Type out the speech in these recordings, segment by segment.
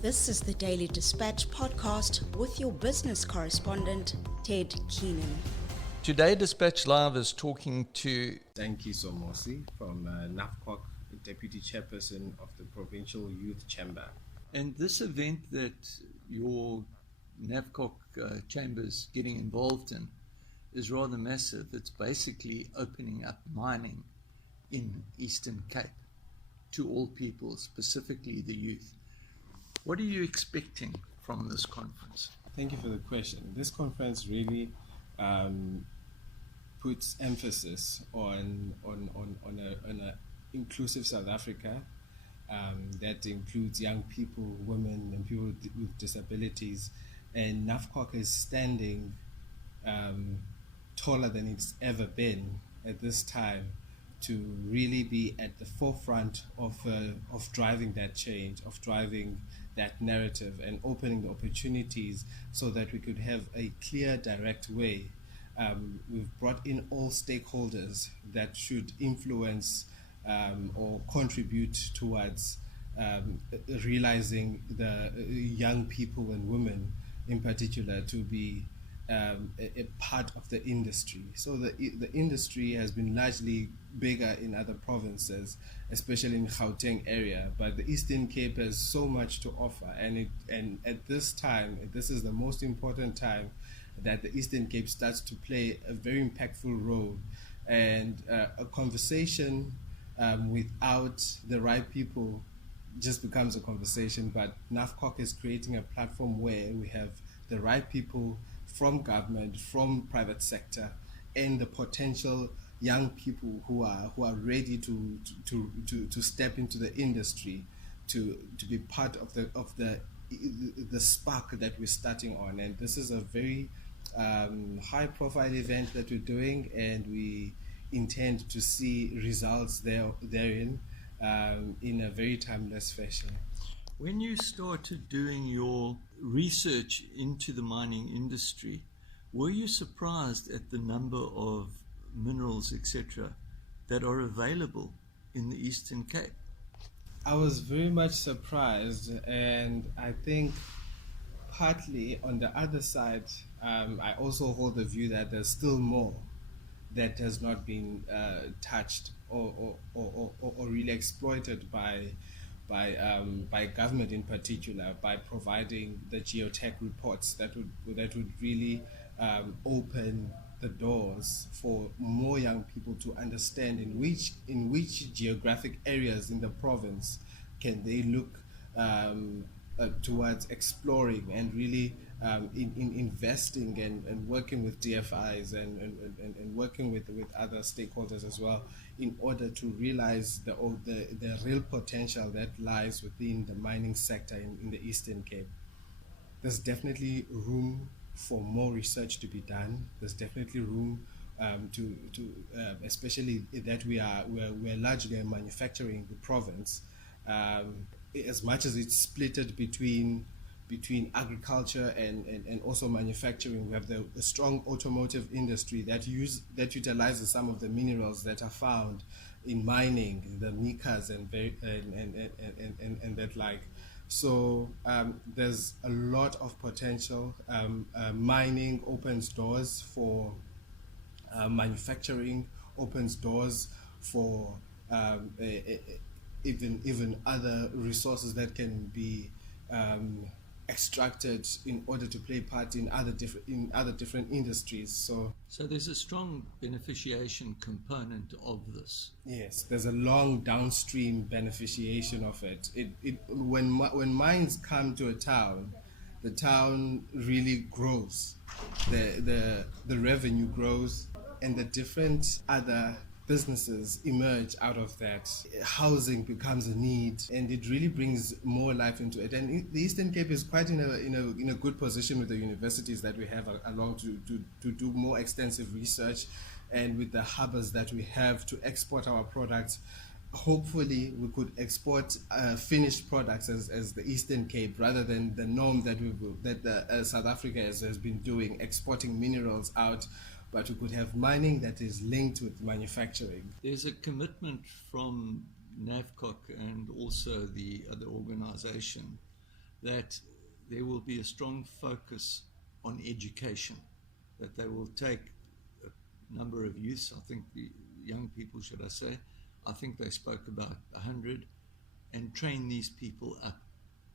This is the Daily Dispatch podcast with your business correspondent, Ted Keenan. Today, Dispatch Live is talking to Tankiso Mosi from Nafcoc, Deputy Chairperson of the Provincial Youth Chamber. and this event that your Nafcoc chamber's getting involved in is rather massive. It's basically opening up mining in Eastern Cape to all people, specifically the youth. What are you expecting from this conference? Thank you for the question. This conference really puts emphasis on a inclusive South Africa that includes young people, women, and people with disabilities. And Nafcoc is standing taller than it's ever been at this time to really be at the forefront of driving that change, of driving that narrative and opening the opportunities so that we could have a clear, direct way. We've brought in all stakeholders that should influence or contribute towards realizing the young people and women in particular to be a part of the industry. So the industry has been largely bigger in other provinces, especially in Gauteng area, but the Eastern Cape has so much to offer, and at this time, this is the most important time that the Eastern Cape starts to play a very impactful role. And a conversation without the right people just becomes a conversation, but Nafcoc is creating a platform where we have the right people from government, from private sector, and the potential young people who are ready to step into the industry, to be part of the spark that we're starting on. And this is a very high profile event that we're doing, and we intend to see results therein in a very timeless fashion. When you started doing your research into the mining industry, were you surprised at the number of minerals, etc., that are available in the Eastern Cape? I was very much surprised, and I think partly on the other side, I also hold the view that there's still more that has not been touched or really exploited by government in particular, by providing the geotech reports that would really open the doors for more young people to understand in which geographic areas in the province can they look towards exploring and really in investing and working with DFIs and working with other stakeholders as well, in order to realize the real potential that lies within the mining sector in the Eastern Cape. There's definitely room for more research to be done. There's definitely room to especially that we're largely a manufacturing province. As much as it's splitted between agriculture and also manufacturing, we have the strong automotive industry that utilizes some of the minerals that are found in mining, the micas and that like. So there's a lot of potential. Mining opens doors for manufacturing, opens doors for even other resources that can be extracted in order to play part in other different industries. So there's a strong beneficiation component of this. Yes, there's a long downstream beneficiation of it. When mines come to a town, the town really grows. The revenue grows, and the different other businesses emerge out of that. Housing becomes a need, and it really brings more life into it. And the Eastern Cape is quite in a good position with the universities that we have along to do more extensive research, and with the harbors that we have to export our products. Hopefully we could export finished products as the Eastern Cape, rather than the norm that South Africa has been doing, exporting minerals out. But we could have mining that is linked with manufacturing. There's a commitment from Nafcoc and also the other organization that there will be a strong focus on education, that they will take a number of youths, I think young people, should I say, I think they spoke about 100, and train these people up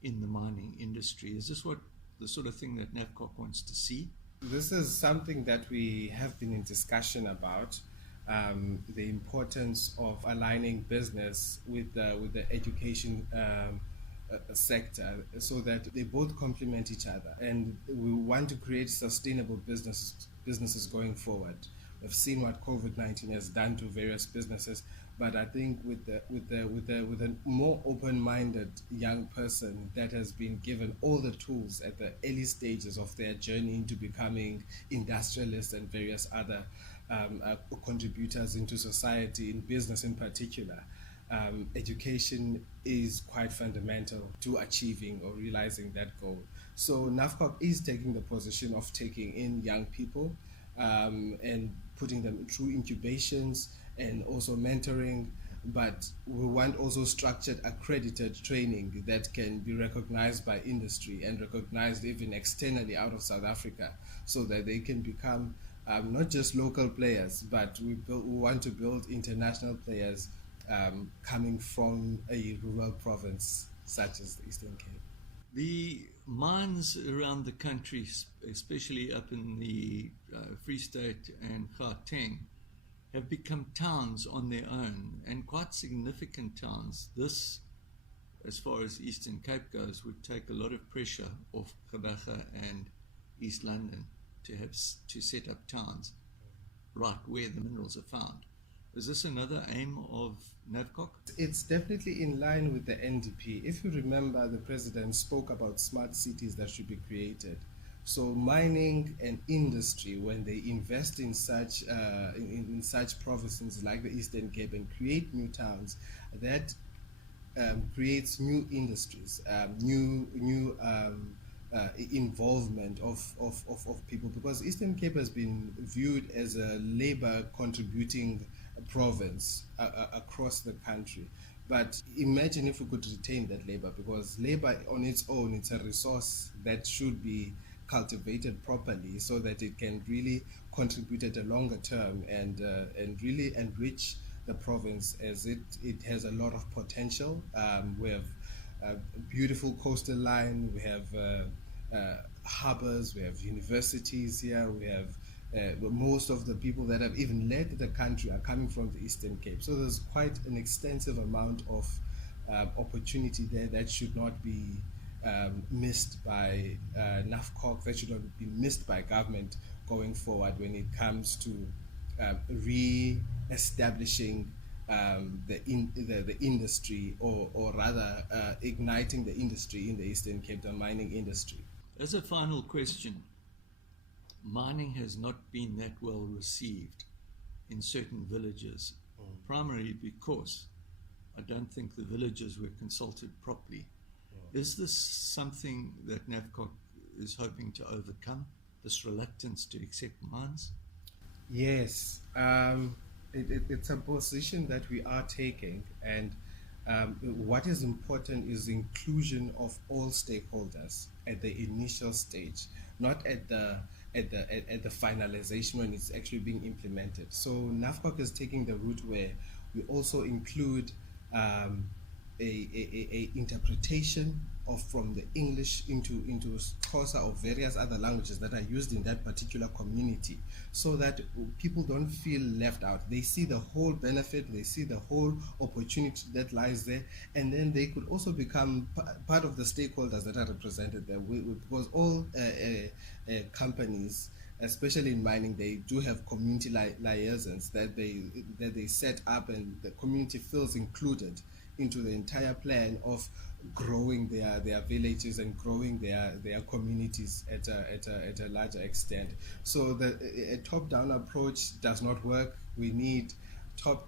in the mining industry. Is this what the sort of thing that Nafcoc wants to see? This is something that we have been in discussion about, the importance of aligning business with the education sector so that they both complement each other. And we want to create sustainable businesses going forward. We've seen what COVID-19 has done to various businesses, but I think with a more open-minded young person that has been given all the tools at the early stages of their journey into becoming industrialists and various other contributors into society, in business in particular, education is quite fundamental to achieving or realizing that goal. So Nafcoc is taking the position of taking in young people and putting them through incubations and also mentoring, but we want also structured, accredited training that can be recognized by industry and recognized even externally out of South Africa, so that they can become not just local players, but we want to build international players coming from a rural province such as the Eastern Cape. The mines around the country, especially up in the Free State and Gauteng, have become towns on their own, and quite significant towns. This, as far as Eastern Cape goes, would take a lot of pressure off Gqeberha and East London to set up towns right where the minerals are found. Is this another aim of Nafcoc? It's definitely in line with the NDP. If you remember, the president spoke about smart cities that should be created. So mining and industry, when they invest in such such provinces like the Eastern Cape and create new towns, that creates new industries, new involvement of people, because Eastern Cape has been viewed as a labor contributing province across the country. But imagine if we could retain that labor, because labor on its own, it's a resource that should be cultivated properly so that it can really contribute at a longer term and really enrich the province, as it has a lot of potential. We have a beautiful coastal line, we have harbors, we have universities here, we have most of the people that have even led the country are coming from the Eastern Cape. So there's quite an extensive amount of opportunity there that should not be missed by Nafcoc, that should not be missed by government going forward when it comes to re-establishing the industry, or rather igniting the industry in the Eastern Cape, the mining industry. As a final question, mining has not been that well received in certain villages, primarily because I don't think the villagers were consulted properly. Is this something that Nafcoc is hoping to overcome, this reluctance to accept mines? Yes, it's a position that we are taking, and what is important is the inclusion of all stakeholders at the initial stage, not at the finalization when it's actually being implemented. So Nafcoc is taking the route where we also include a interpretation of from the English into Xhosa or various other languages that are used in that particular community, so that people don't feel left out. They see the whole benefit, they see the whole opportunity that lies there, and then they could also become part of the stakeholders that are represented there. Because all companies, especially in mining, they do have community liaisons that they set up, and the community feels included into the entire plan of growing their villages and growing their communities at a larger extent. So a top-down approach does not work. We need top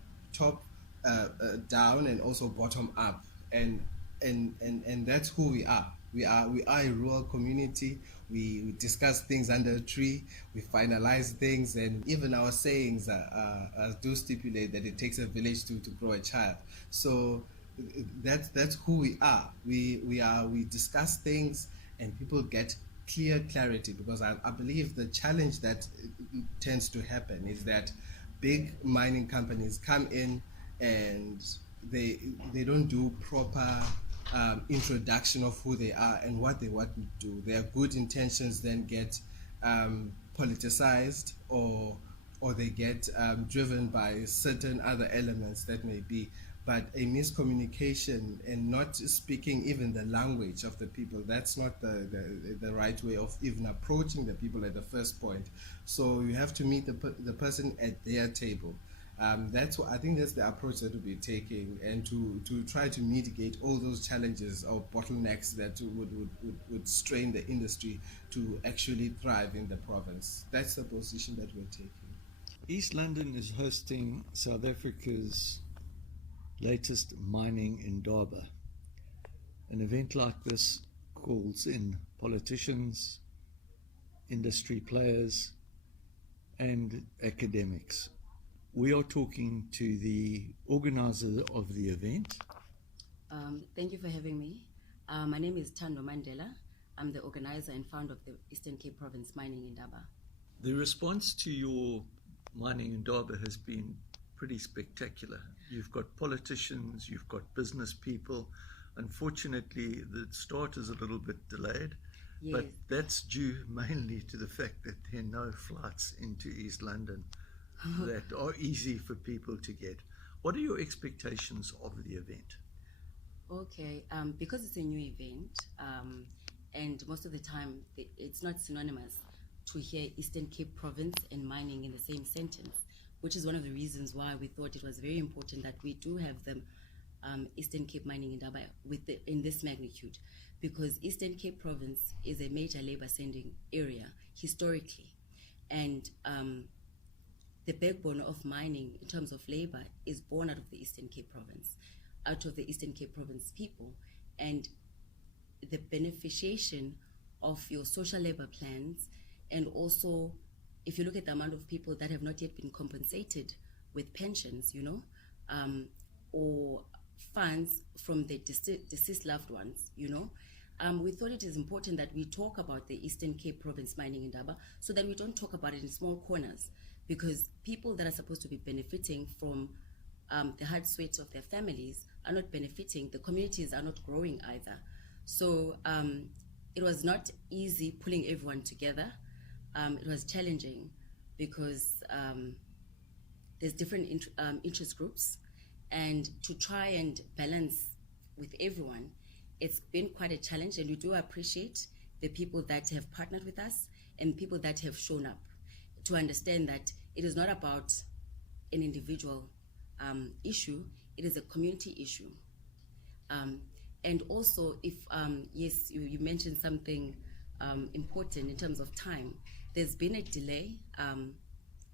down and also bottom up, and that's who we are. We are a rural community. We discuss things under a tree. We finalize things, and even our sayings do stipulate that it takes a village to grow a child. So that's who we are. We discuss things and people get clarity, because I believe the challenge that tends to happen is that big mining companies come in and they don't do proper introduction of who they are and what they want to do. Their good intentions then get politicized, or they get driven by certain other elements that may be. But a miscommunication and not speaking even the language of the people, that's not the right way of even approaching the people at the first point. So you have to meet the person at their table. That's what I think, that's the approach that we'll be taking, and to try to mitigate all those challenges or bottlenecks that would strain the industry to actually thrive in the province. That's the position that we're taking. East London is hosting South Africa's latest mining indaba. An event like this calls in politicians, industry players, and academics. We are talking to the organizer of the event. Thank you for having me. My name is Thando Mandela. I'm the organizer and founder of the Eastern Cape Province Mining Indaba. The response to your mining indaba has been pretty spectacular. You've got politicians, you've got business people. Unfortunately, the start is a little bit delayed, Yes. but that's due mainly to the fact that there are no flights into East London that are easy for people to get. What are your expectations of the event? Okay, because it's a new event, and most of the time it's not synonymous to hear Eastern Cape Province and mining in the same sentence, which is one of the reasons why we thought it was very important that we do have the Eastern Cape Mining Indaba in this magnitude, because Eastern Cape Province is a major labor sending area historically, and the backbone of mining in terms of labor is born out of the Eastern Cape Province, out of the Eastern Cape Province people, and the beneficiation of your social labor plans. And also, if you look at the amount of people that have not yet been compensated with pensions, or funds from the deceased loved ones, we thought it is important that we talk about the Eastern Cape Province Mining Indaba, so that we don't talk about it in small corners, because people that are supposed to be benefiting from the hard sweat of their families are not benefiting. The communities are not growing either. So it was not easy pulling everyone together. It was challenging because there's different interest groups, and to try and balance with everyone, it's been quite a challenge. And we do appreciate the people that have partnered with us and people that have shown up to understand that it is not about an individual issue, it is a community issue. And also, if yes, you mentioned something important in terms of time. There's been a delay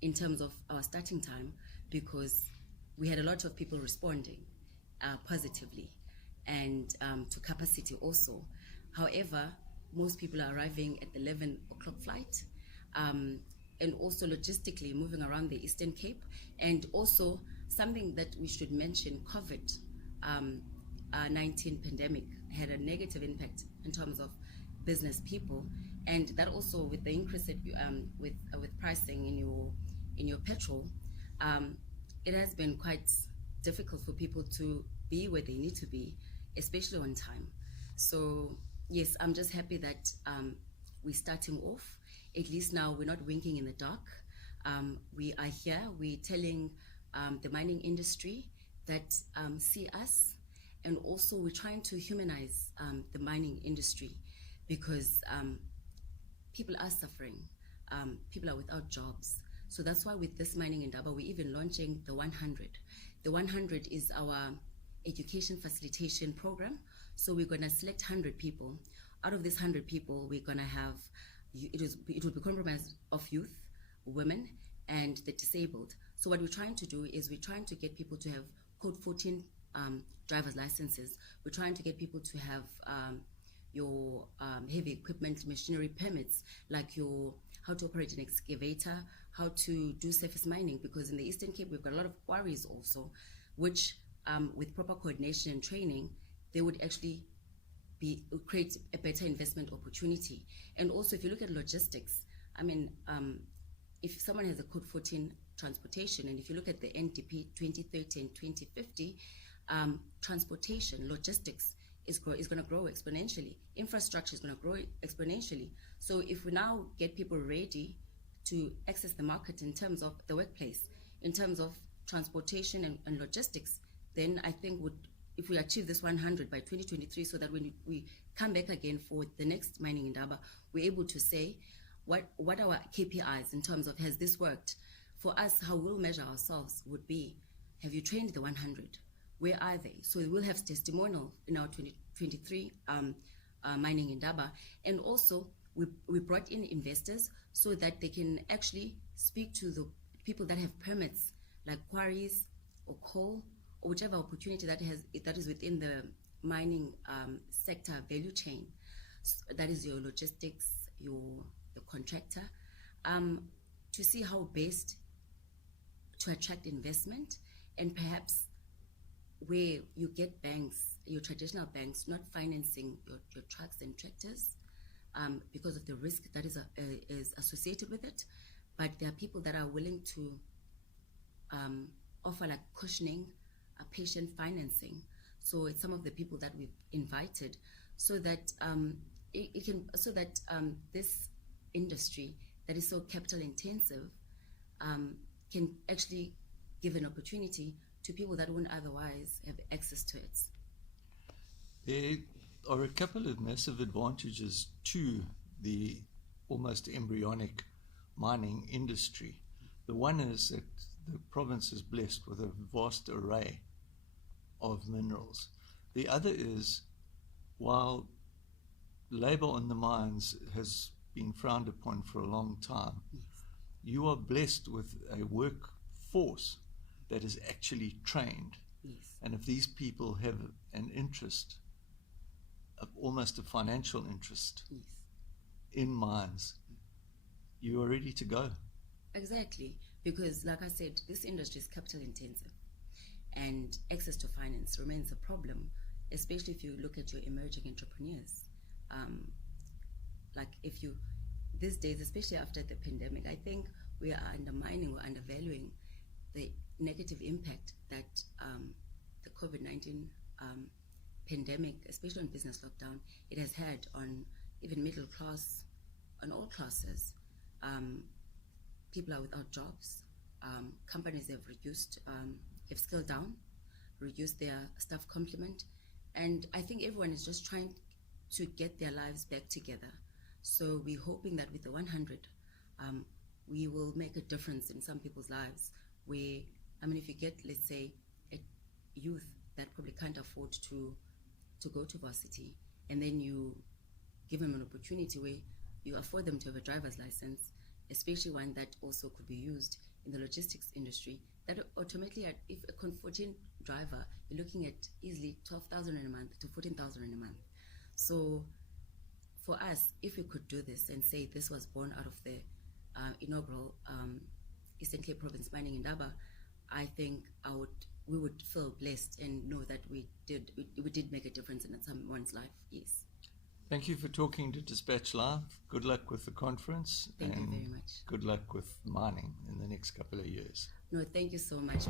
in terms of our starting time, because we had a lot of people responding positively, and to capacity also. However, most people are arriving at the 11 o'clock flight, and also logistically moving around the Eastern Cape. And also something that we should mention, COVID-19 pandemic had a negative impact in terms of business people, and that also with the increase with pricing in your petrol, it has been quite difficult for people to be where they need to be, especially on time. So yes, I'm just happy that we're starting off. At least now we're not winking in the dark. We are here. We're telling the mining industry that see us, and also we're trying to humanize the mining industry, because people are suffering. People are without jobs. So that's why with this mining indaba, we're even launching the 100. The 100 is our education facilitation program. So we're going to select 100 people. Out of this 100 people, we're going to have, it will be comprised of youth, women, and the disabled. So what we're trying to do is we're trying to get people to have code 14 driver's licenses. We're trying to get people to have your heavy equipment machinery permits, like your how to operate an excavator, how to do surface mining, because in the Eastern Cape we've got a lot of quarries also, which with proper coordination and training, they would actually create a better investment opportunity. And also, if you look at logistics, I mean, if someone has a code 14 transportation, and if you look at the NDP 2030 and 2050, transportation, logistics is going to grow exponentially. Infrastructure is going to grow exponentially. So if we now get people ready to access the market in terms of the workplace, in terms of transportation and logistics, then I think if we achieve this 100 by 2023, so that when we come back again for the next mining indaba, we're able to say what our KPIs in terms of, has this worked? For us, how we'll measure ourselves would be, have you trained the 100? Where are they? So we'll have testimonial in our 2023 mining indaba. And also, we brought in investors so that they can actually speak to the people that have permits, like quarries or coal, or whichever opportunity that is within the mining sector value chain. So that is your logistics, your contractor, to see how best to attract investment, and perhaps where you get banks, your traditional banks, not financing your trucks and tractors because of the risk that is associated with it. But there are people that are willing to offer like cushioning, patient financing. So it's some of the people that we've invited, so that this industry that is so capital intensive can actually give an opportunity to people that wouldn't otherwise have access to it. There are a couple of massive advantages to the almost embryonic mining industry. The one is that the province is blessed with a vast array of minerals. The other is, while labor on the mines has been frowned upon for a long time, you are blessed with a workforce that is actually trained. Yes. And if these people have an interest, almost a financial interest, Yes. in mines, you are ready to go. Exactly, because like I said, this industry is capital intensive, and access to finance remains a problem, especially if you look at your emerging entrepreneurs. Like if you, these days, especially after the pandemic, I think we are undermining or undervaluing the negative impact that the COVID-19 pandemic, especially on business lockdown, it has had on even middle class, on all classes. People are without jobs. Companies have have scaled down, reduced their staff complement, and I think everyone is just trying to get their lives back together. So we're hoping that with the 100, we will make a difference in some people's lives. Where, I mean, if you get, let's say, a youth that probably can't afford to go to varsity, and then you give them an opportunity where you afford them to have a driver's license, especially one that also could be used in the logistics industry, that automatically, if a code 14 driver, you're looking at easily 12,000 in a month to 14,000 in a month. So for us, if we could do this and say this was born out of the inaugural Eastern Cape Province mining indaba, I think we would feel blessed and know that we did make a difference in someone's life. Yes. Thank you for talking to Dispatch Live. Good luck with the conference. Thank you very much. Good luck with mining in the next couple of years. No, thank you so much.